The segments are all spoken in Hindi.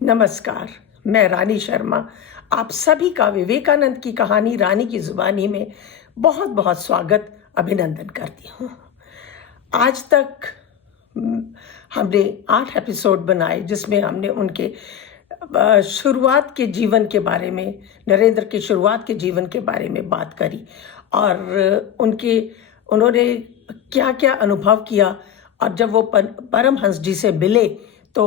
नमस्कार, मैं रानी शर्मा आप सभी का विवेकानंद की कहानी रानी की ज़ुबानी में बहुत बहुत स्वागत अभिनंदन करती हूँ। आज तक हमने 8 एपिसोड बनाए जिसमें हमने उनके शुरुआत के जीवन के बारे में, नरेंद्र के शुरुआत के जीवन के बारे में बात करी और उन्होंने क्या-क्या अनुभव किया और जब वो परमहंस जी से मिले तो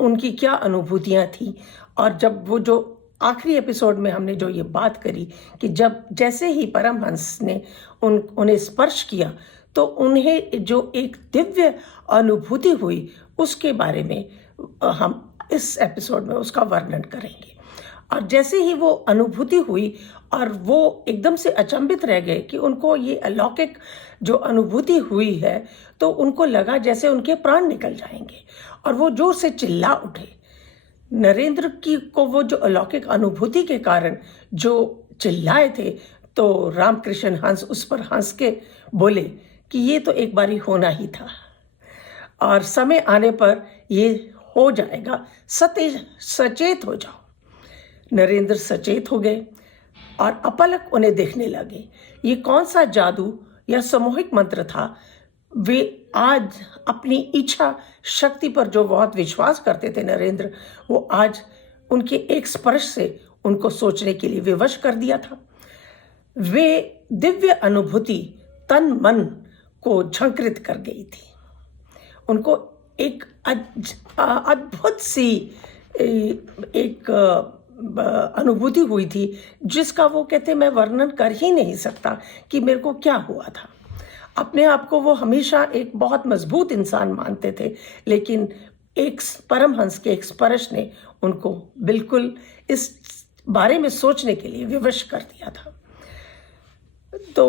उनकी क्या अनुभूतियाँ थीं। और जब वो जो आखिरी एपिसोड में हमने जो ये बात करी कि जब जैसे ही परमहंस ने उन्हें स्पर्श किया तो उन्हें जो एक दिव्य अनुभूति हुई उसके बारे में हम इस एपिसोड में उसका वर्णन करेंगे। और जैसे ही वो अनुभूति हुई और वो एकदम से अचंभित रह गए कि उनको ये अलौकिक जो अनुभूति हुई है तो उनको लगा जैसे उनके प्राण निकल जाएंगे और वो जोर से चिल्ला उठे। नरेंद्र की को वो जो अलौकिक अनुभूति के कारण जो चिल्लाए थे तो रामकृष्ण हंस उस पर हंस के बोले कि ये तो एक बारी होना ही था और समय आने पर ये हो जाएगा, सचेत हो जाओ। नरेंद्र सचेत हो गए और अपलक उन्हें देखने लगे। ये कौन सा जादू या सामूहिक मंत्र था। वे आज अपनी इच्छा शक्ति पर जो बहुत विश्वास करते थे नरेंद्र, वो आज उनके एक स्पर्श से उनको सोचने के लिए विवश कर दिया था। वे दिव्य अनुभूति तन मन को झंकृत कर गई थी। उनको एक अद्भुत सी एक अनुभूति हुई थी जिसका वो कहते मैं वर्णन कर ही नहीं सकता कि मेरे को क्या हुआ था। अपने आप को वो हमेशा एक बहुत मजबूत इंसान मानते थे, लेकिन एक परमहंस के एक स्पर्श ने उनको बिल्कुल इस बारे में सोचने के लिए विवश कर दिया था। तो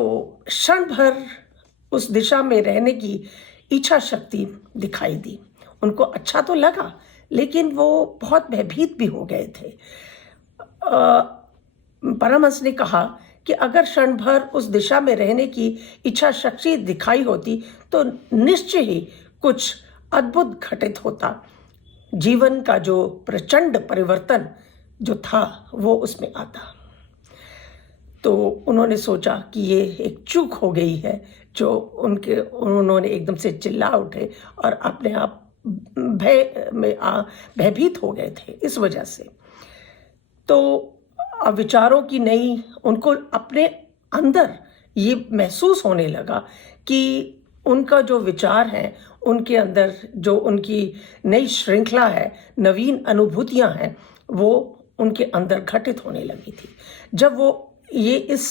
क्षण भर उस दिशा में रहने की इच्छा शक्ति दिखाई दी। उनको अच्छा तो लगा लेकिन वो बहुत भयभीत भी हो गए थे। परमहंस ने कहा कि अगर क्षण भर उस दिशा में रहने की इच्छा शक्ति दिखाई होती तो निश्चय ही कुछ अद्भुत घटित होता। जीवन का जो प्रचंड परिवर्तन जो था वो उसमें आता। तो उन्होंने सोचा कि ये एक चूक हो गई है जो उन्होंने एकदम से चिल्ला उठे और अपने आप भयभीत हो गए थे इस वजह से। तो विचारों की नई उनको अपने अंदर ये महसूस होने लगा कि उनका जो विचार है उनके अंदर जो उनकी नई श्रृंखला है, नवीन अनुभूतियां हैं, वो उनके अंदर घटित होने लगी थी। जब वो ये इस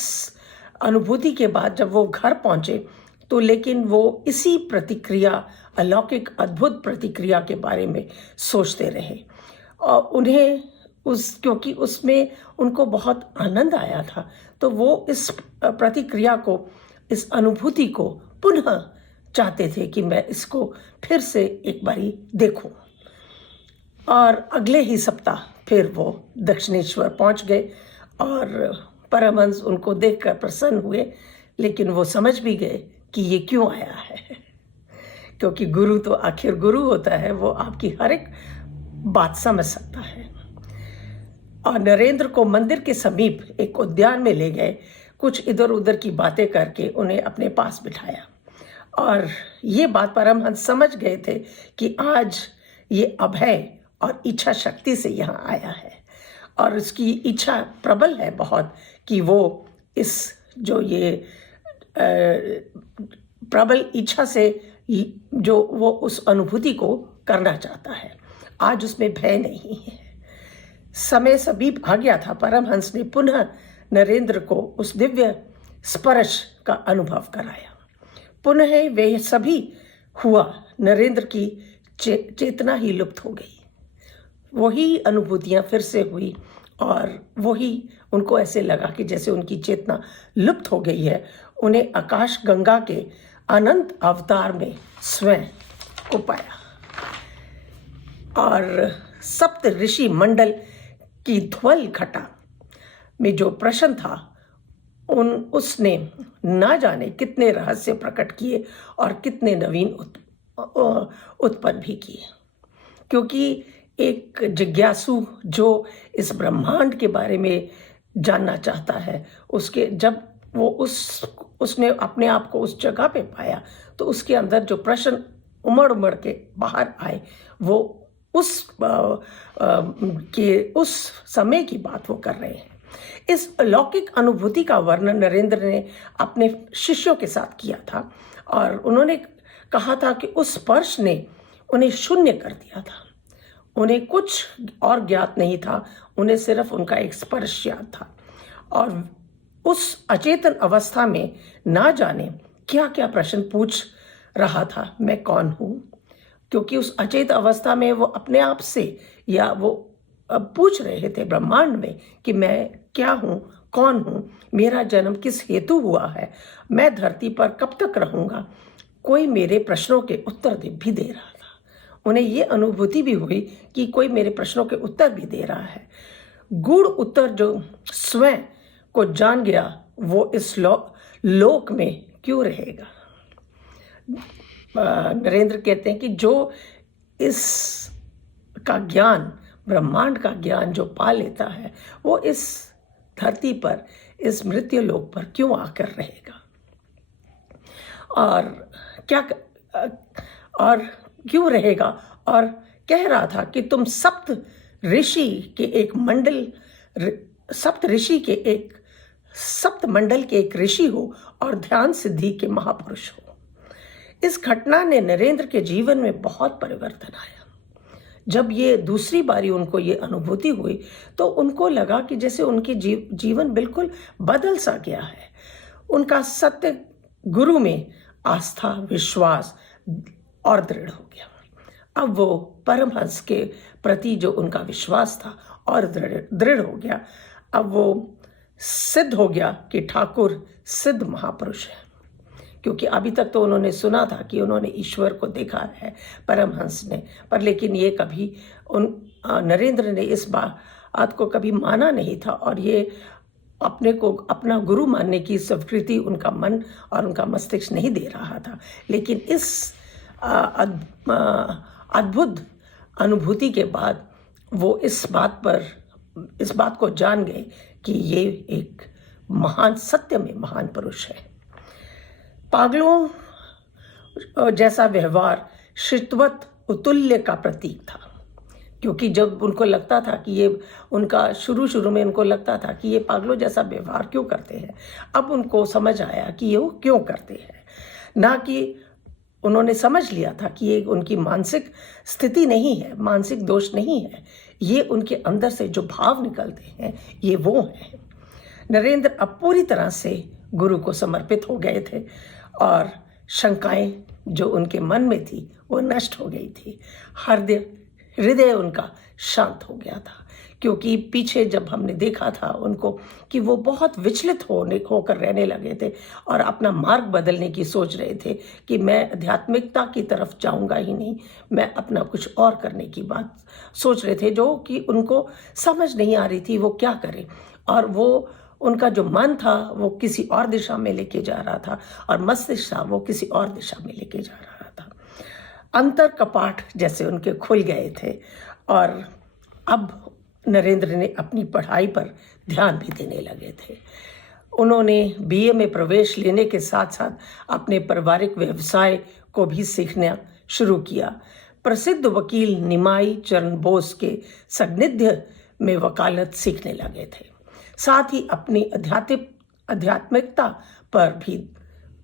अनुभूति के बाद जब वो घर पहुंचे तो लेकिन वो इसी प्रतिक्रिया, अलौकिक अद्भुत प्रतिक्रिया के बारे में सोचते रहे और उन्हें क्योंकि उसमें उनको बहुत आनंद आया था तो वो इस प्रतिक्रिया को, इस अनुभूति को पुनः चाहते थे कि मैं इसको फिर से एक बारी देखूं। और अगले ही सप्ताह फिर वो दक्षिणेश्वर पहुंच गए और परमहंस उनको देखकर प्रसन्न हुए, लेकिन वो समझ भी गए कि ये क्यों आया है क्योंकि गुरु तो आखिर गुरु होता है, वो आपकी हर एक बात समझ सकता है। और नरेंद्र को मंदिर के समीप एक उद्यान में ले गए, कुछ इधर उधर की बातें करके उन्हें अपने पास बिठाया और ये बात परमहंस समझ गए थे कि आज ये अभय और इच्छा शक्ति से यहाँ आया है और उसकी इच्छा प्रबल है बहुत कि वो इस जो ये प्रबल इच्छा से जो वो उस अनुभूति को करना चाहता है। आज उसमें भय नहीं है। समय समीप आ गया था। परमहंस ने पुनः नरेंद्र को उस दिव्य स्पर्श का अनुभव कराया। पुनः वे सभी हुआ, नरेंद्र की चेतना ही लुप्त हो गई। वही अनुभूतियां फिर से हुई और वही उनको ऐसे लगा कि जैसे उनकी चेतना लुप्त हो गई है। उन्हें आकाश गंगा के अनंत अवतार में स्वयं को पाया और सप्त ऋषि मंडल की ध्वल घटा में जो प्रश्न था उसने ना जाने कितने रहस्य प्रकट किए और कितने नवीन उत्पन्न भी किए। क्योंकि एक जिज्ञासु जो इस ब्रह्मांड के बारे में जानना चाहता है, उसके जब वो उसने अपने आप को उस जगह पे पाया तो उसके अंदर जो प्रश्न उमड़ उमड़ के बाहर आए वो उस समय की बात वो कर रहे हैं। इस अलौकिक अनुभूति का वर्णन नरेंद्र ने अपने शिष्यों के साथ किया था और उन्होंने कहा था कि उस स्पर्श ने उन्हें शून्य कर दिया था। उन्हें कुछ और ज्ञात नहीं था, उन्हें सिर्फ उनका एक स्पर्श याद था। और उस अचेतन अवस्था में ना जाने क्या क्या प्रश्न पूछ रहा था, मैं कौन हूँ, क्योंकि उस अचेत अवस्था में वो अपने आप से या वो पूछ रहे थे ब्रह्मांड में कि मैं क्या हूँ, कौन हूँ, मेरा जन्म किस हेतु हुआ है, मैं धरती पर कब तक रहूँगा। कोई मेरे प्रश्नों के उत्तर भी दे रहा था। उन्हें ये अनुभूति भी हुई कि कोई मेरे प्रश्नों के उत्तर भी दे रहा है। गूढ़ उत्तर जो स्वयं को जान गया वो इस लोक में क्यों रहेगा। नरेंद्र कहते हैं कि जो इस का ज्ञान, ब्रह्मांड का ज्ञान जो पा लेता है वो इस धरती पर, इस मृत्यु लोक पर क्यों आकर रहेगा और क्यों रहेगा। और कह रहा था कि तुम सप्त ऋषि के एक मंडल के एक ऋषि हो और ध्यान सिद्धि के महापुरुष हो। इस घटना ने नरेंद्र के जीवन में बहुत परिवर्तन आया। जब ये दूसरी बारी उनको ये अनुभूति हुई तो उनको लगा कि जैसे उनके जीवन बिल्कुल बदल सा गया है। उनका सत्य गुरु में आस्था, विश्वास और दृढ़ हो गया। अब वो परमहंस के प्रति जो उनका विश्वास था और दृढ़ हो गया। अब वो सिद्ध हो गया कि ठाकुर सिद्ध महापुरुष है, क्योंकि अभी तक तो उन्होंने सुना था कि उन्होंने ईश्वर को देखा है परमहंस ने, पर लेकिन ये कभी नरेंद्र ने इस बात को कभी माना नहीं था और ये अपने को अपना गुरु मानने की स्वीकृति उनका मन और उनका मस्तिष्क नहीं दे रहा था। लेकिन इस अद्भुत अनुभूति के बाद वो इस बात को जान गए कि ये एक महान, सत्य में महान पुरुष है। पागलों जैसा व्यवहार शिष्टवत उतुल्य का प्रतीक था, क्योंकि जब उनको लगता था कि ये उनका शुरू में उनको लगता था कि ये पागलों जैसा व्यवहार क्यों करते हैं, अब उनको समझ आया कि ये वो क्यों करते हैं। ना कि उन्होंने समझ लिया था कि ये उनकी मानसिक स्थिति नहीं है, मानसिक दोष नहीं है, ये उनके अंदर से जो भाव निकलते हैं ये वो हैं। नरेंद्र अब पूरी तरह से गुरु को समर्पित हो गए थे और शंकाएं जो उनके मन में थी वो नष्ट हो गई थी। हृदय उनका शांत हो गया था, क्योंकि पीछे जब हमने देखा था उनको कि वो बहुत विचलित होकर रहने लगे थे और अपना मार्ग बदलने की सोच रहे थे कि मैं आध्यात्मिकता की तरफ जाऊंगा ही नहीं, मैं अपना कुछ और करने की बात सोच रहे थे, जो कि उनको समझ नहीं आ रही थी वो क्या करें। और वो उनका जो मन था वो किसी और दिशा में लेके जा रहा था और मस्तिष्क था वो किसी और दिशा में लेके जा रहा था। अंतर कपाट जैसे उनके खुल गए थे और अब नरेंद्र ने अपनी पढ़ाई पर ध्यान भी देने लगे थे। उन्होंने बीए में प्रवेश लेने के साथ साथ अपने पारिवारिक व्यवसाय को भी सीखना शुरू किया। प्रसिद्ध वकील निमाई चरण बोस के सानिध्य में वकालत सीखने लगे थे। साथ ही अपनी आध्यात्मिकता पर भी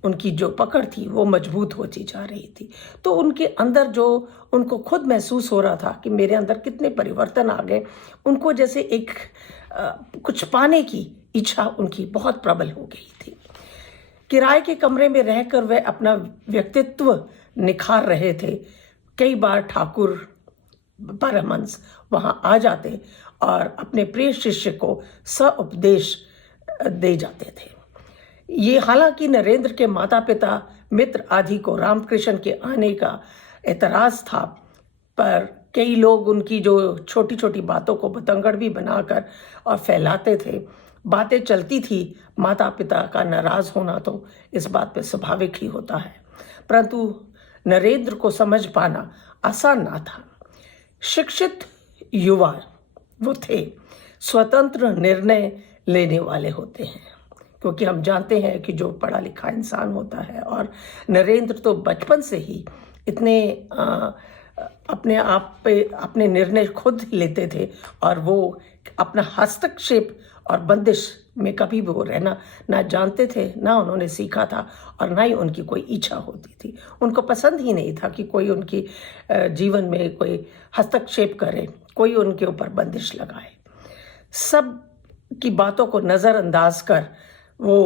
उनकी जो पकड़ थी वो मजबूत होती जा रही थी। तो उनके अंदर जो उनको खुद महसूस हो रहा था कि मेरे अंदर कितने परिवर्तन आ गए, उनको जैसे एक कुछ पाने की इच्छा उनकी बहुत प्रबल हो गई थी। किराए के कमरे में रहकर वे अपना व्यक्तित्व निखार रहे थे। कई बार ठाकुर परमहंस वहाँ आ जाते और अपने प्रिय शिष्य को उपदेश दे जाते थे। ये हालांकि नरेंद्र के माता पिता, मित्र आदि को रामकृष्ण के आने का एतराज था, पर कई लोग उनकी जो छोटी छोटी बातों को बतंगड़ भी बनाकर और फैलाते थे। बातें चलती थी, माता पिता का नाराज होना तो इस बात पे स्वाभाविक ही होता है, परंतु नरेंद्र को समझ पाना आसान ना था। शिक्षित युवा वो थे, स्वतंत्र निर्णय लेने वाले होते हैं। क्योंकि हम जानते हैं कि जो पढ़ा लिखा इंसान होता है, और नरेंद्र तो बचपन से ही इतने अपने आप पे अपने निर्णय खुद लेते थे, और वो अपना हस्तक्षेप और बंदिश में कभी भी वो रहना ना जानते थे, ना उन्होंने सीखा था, और ना ही उनकी कोई इच्छा होती थी। उनको पसंद ही नहीं था कि कोई उनकी जीवन में कोई हस्तक्षेप करे, कोई उनके ऊपर बंदिश लगाए। सब की बातों को नज़रअंदाज कर वो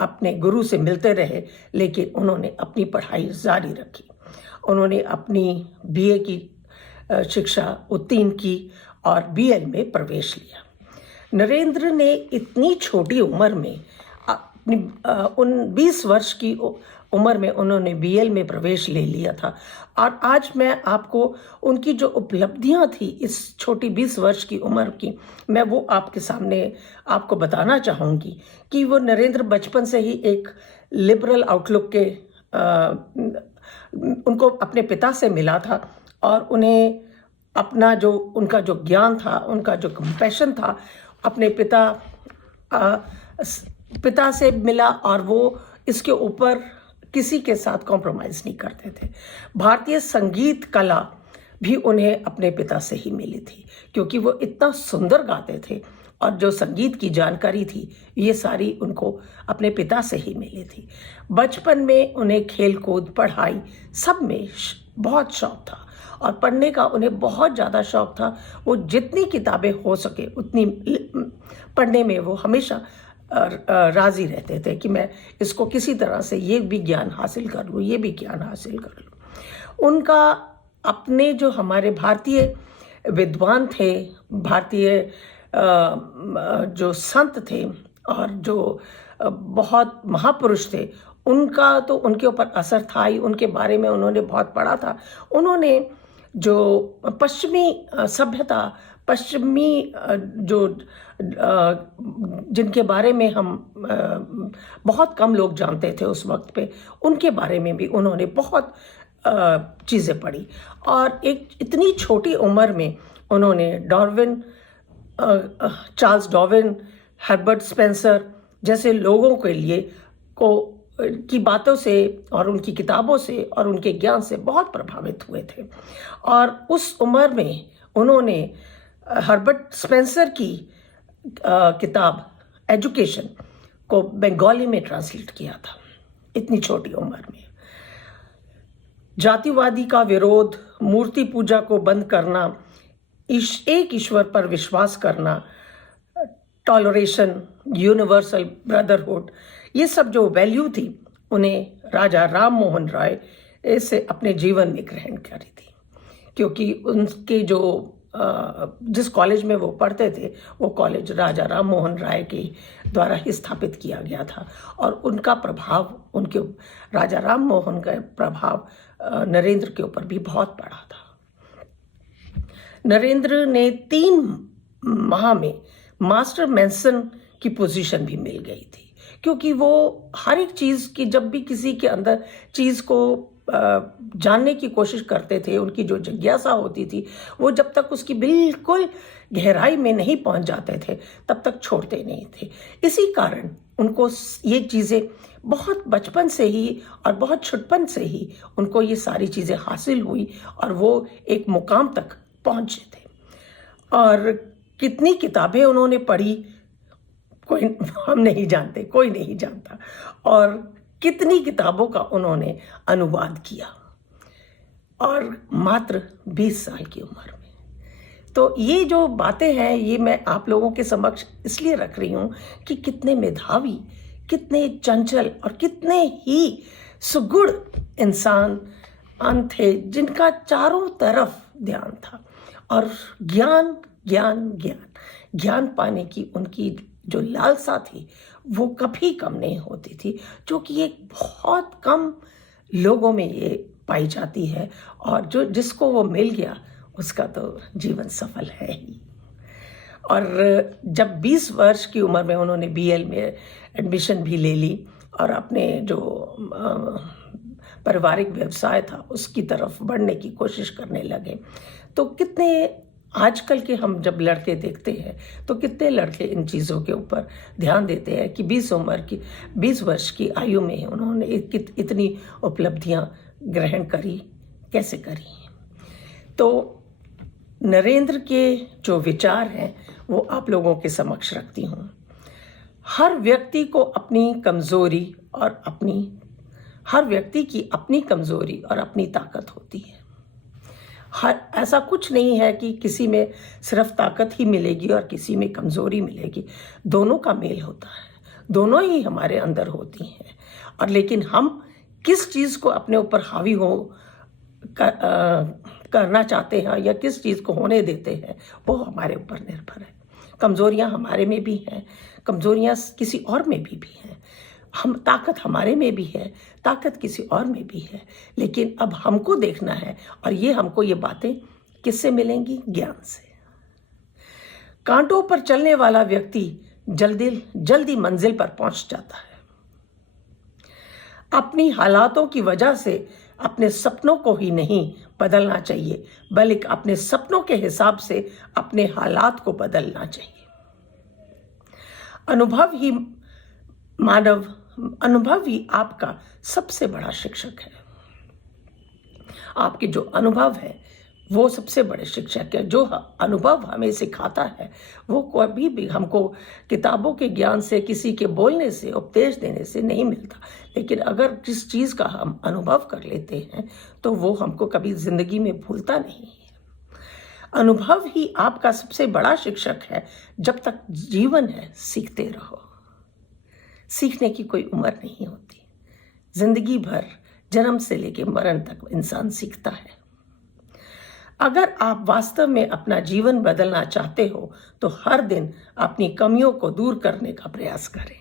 अपने गुरु से मिलते रहे, लेकिन उन्होंने अपनी पढ़ाई जारी रखी। उन्होंने अपनी बीए की शिक्षा उत्तीर्ण की और बीएल में प्रवेश लिया। नरेंद्र ने इतनी छोटी उम्र में अपनी 20 वर्ष की उम्र में उन्होंने बीएल में प्रवेश ले लिया था। और आज मैं आपको उनकी जो उपलब्धियां थी इस छोटी 20 वर्ष की उम्र की, मैं वो आपके सामने आपको बताना चाहूँगी कि वो नरेंद्र बचपन से ही एक लिबरल आउटलुक के उनको अपने पिता से मिला था, और उन्हें अपना जो उनका जो ज्ञान था, उनका जो कंपैशन था, अपने पिता से मिला, और वो इसके ऊपर किसी के साथ कॉम्प्रोमाइज़ नहीं करते थे। भारतीय संगीत कला भी उन्हें अपने पिता से ही मिली थी, क्योंकि वो इतना सुंदर गाते थे, और जो संगीत की जानकारी थी ये सारी उनको अपने पिता से ही मिली थी। बचपन में उन्हें खेल कूद, पढ़ाई सब में बहुत शौक था, और पढ़ने का उन्हें बहुत ज़्यादा शौक था। वो जितनी किताबें हो सके उतनी पढ़ने में वो हमेशा राज़ी रहते थे कि मैं इसको किसी तरह से ये भी ज्ञान हासिल कर लूँ, ये भी ज्ञान हासिल कर लूँ। उनका अपने जो हमारे भारतीय विद्वान थे, भारतीय जो संत थे और जो बहुत महापुरुष थे, उनका तो उनके ऊपर असर था ही। उनके बारे में उन्होंने बहुत पढ़ा था। उन्होंने जो पश्चिमी सभ्यता, पश्चिमी जो जिनके बारे में हम बहुत कम लोग जानते थे उस वक्त पे, उनके बारे में भी उन्होंने बहुत चीज़ें पढ़ी। और एक इतनी छोटी उम्र में उन्होंने Darwin, Charles Darwin, Herbert Spencer जैसे लोगों के लिए की बातों से और उनकी किताबों से और उनके ज्ञान से बहुत प्रभावित हुए थे। और उस उम्र में उन्होंने हर्बर्ट स्पेंसर की किताब एजुकेशन को बंगाली में ट्रांसलेट किया था, इतनी छोटी उम्र में। जातिवादी का विरोध, मूर्ति पूजा को बंद करना, एक ईश्वर पर विश्वास करना, टॉलरेशन, यूनिवर्सल ब्रदरहुड, ये सब जो वैल्यू थी उन्हें राजा राम मोहन राय से अपने जीवन में ग्रहण करी थी। क्योंकि उनके जो जिस कॉलेज में वो पढ़ते थे वो कॉलेज राजा राम मोहन राय के द्वारा ही स्थापित किया गया था, और उनका प्रभाव, उनके राजा राम मोहन का प्रभाव नरेंद्र के ऊपर भी बहुत पड़ा था। नरेंद्र ने 3 माह में मास्टर मेसन की पोजीशन भी मिल गई थी, क्योंकि वो हर एक चीज़ की, जब भी किसी के अंदर चीज़ को जानने की कोशिश करते थे, उनकी जो जिज्ञासा होती थी, वो जब तक उसकी बिल्कुल गहराई में नहीं पहुंच जाते थे तब तक छोड़ते नहीं थे। इसी कारण उनको ये चीज़ें बहुत बचपन से ही और बहुत छुटपन से ही उनको ये सारी चीज़ें हासिल हुई, और वो एक मुकाम तक पहुंचे थे। और कितनी किताबें उन्होंने पढ़ी कोई हम नहीं जानते, कोई नहीं जानता, और कितनी किताबों का उन्होंने अनुवाद किया, और मात्र 20 साल की उम्र में। तो ये जो बातें हैं ये मैं आप लोगों के समक्ष इसलिए रख रही हूँ कि कितने मेधावी, कितने चंचल और कितने ही सुगुण इंसान थे, जिनका चारों तरफ ध्यान था, और ज्ञान ज्ञान ज्ञान ज्ञान पाने की उनकी जो लालसा थी वो कभी कम नहीं होती थी, जो कि एक बहुत कम लोगों में ये पाई जाती है, और जो जिसको वो मिल गया उसका तो जीवन सफल है ही। और जब 20 वर्ष की उम्र में उन्होंने बीएल में एडमिशन भी ले ली और अपने जो पारिवारिक व्यवसाय था उसकी तरफ बढ़ने की कोशिश करने लगे, तो कितने आजकल के हम जब लड़के देखते हैं तो कितने लड़के इन चीज़ों के ऊपर ध्यान देते हैं कि 20 वर्ष की आयु में उन्होंने इतनी उपलब्धियां ग्रहण करी, कैसे करी। तो नरेंद्र के जो विचार हैं वो आप लोगों के समक्ष रखती हूँ। हर व्यक्ति की अपनी कमज़ोरी और अपनी ताकत होती है। ऐसा कुछ नहीं है कि किसी में सिर्फ ताकत ही मिलेगी और किसी में कमज़ोरी मिलेगी। दोनों का मेल होता है, दोनों ही हमारे अंदर होती हैं। और लेकिन हम किस चीज़ को अपने ऊपर हावी करना चाहते हैं या किस चीज़ को होने देते हैं वो हमारे ऊपर निर्भर है। कमज़ोरियाँ हमारे में भी हैं, कमज़ोरियाँ किसी और में भी हैं। ताकत हमारे में भी है, ताकत किसी और में भी है। लेकिन अब हमको देखना है, और हमको ये बातें किससे मिलेंगी? ज्ञान से। कांटों पर चलने वाला व्यक्ति जल्दी मंजिल पर पहुंच जाता है। अपनी हालातों की वजह से अपने सपनों को ही नहीं बदलना चाहिए, बल्कि अपने सपनों के हिसाब से अपने हालात को बदलना चाहिए। अनुभव ही आपका सबसे बड़ा शिक्षक है। आपके जो अनुभव है वो सबसे बड़े शिक्षक है। जो अनुभव हमें सिखाता है वो कभी भी हमको किताबों के ज्ञान से, किसी के बोलने से, उपदेश देने से नहीं मिलता। लेकिन अगर किस चीज़ का हम अनुभव कर लेते हैं तो वो हमको कभी ज़िंदगी में भूलता नहीं है। अनुभव ही आपका सबसे बड़ा शिक्षक है। जब तक जीवन है सीखते रहो। सीखने की कोई उम्र नहीं होती। जिंदगी भर, जन्म से लेकर मरण तक इंसान सीखता है। अगर आप वास्तव में अपना जीवन बदलना चाहते हो तो हर दिन अपनी कमियों को दूर करने का प्रयास करें।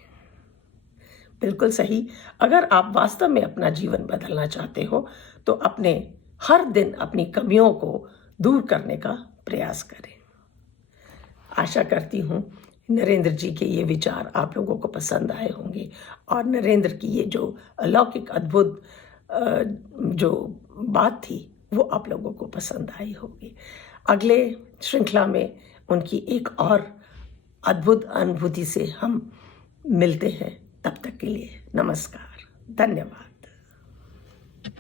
बिल्कुल सही। अगर आप वास्तव में अपना जीवन बदलना चाहते हो तो हर दिन अपनी कमियों को दूर करने का प्रयास करें। आशा करती हूँ नरेंद्र जी के ये विचार आप लोगों को पसंद आए होंगे और नरेंद्र की ये जो अलौकिक अद्भुत जो बात थी वो आप लोगों को पसंद आई होगी। अगले श्रृंखला में उनकी एक और अद्भुत अनुभूति से हम मिलते हैं। तब तक के लिए नमस्कार, धन्यवाद।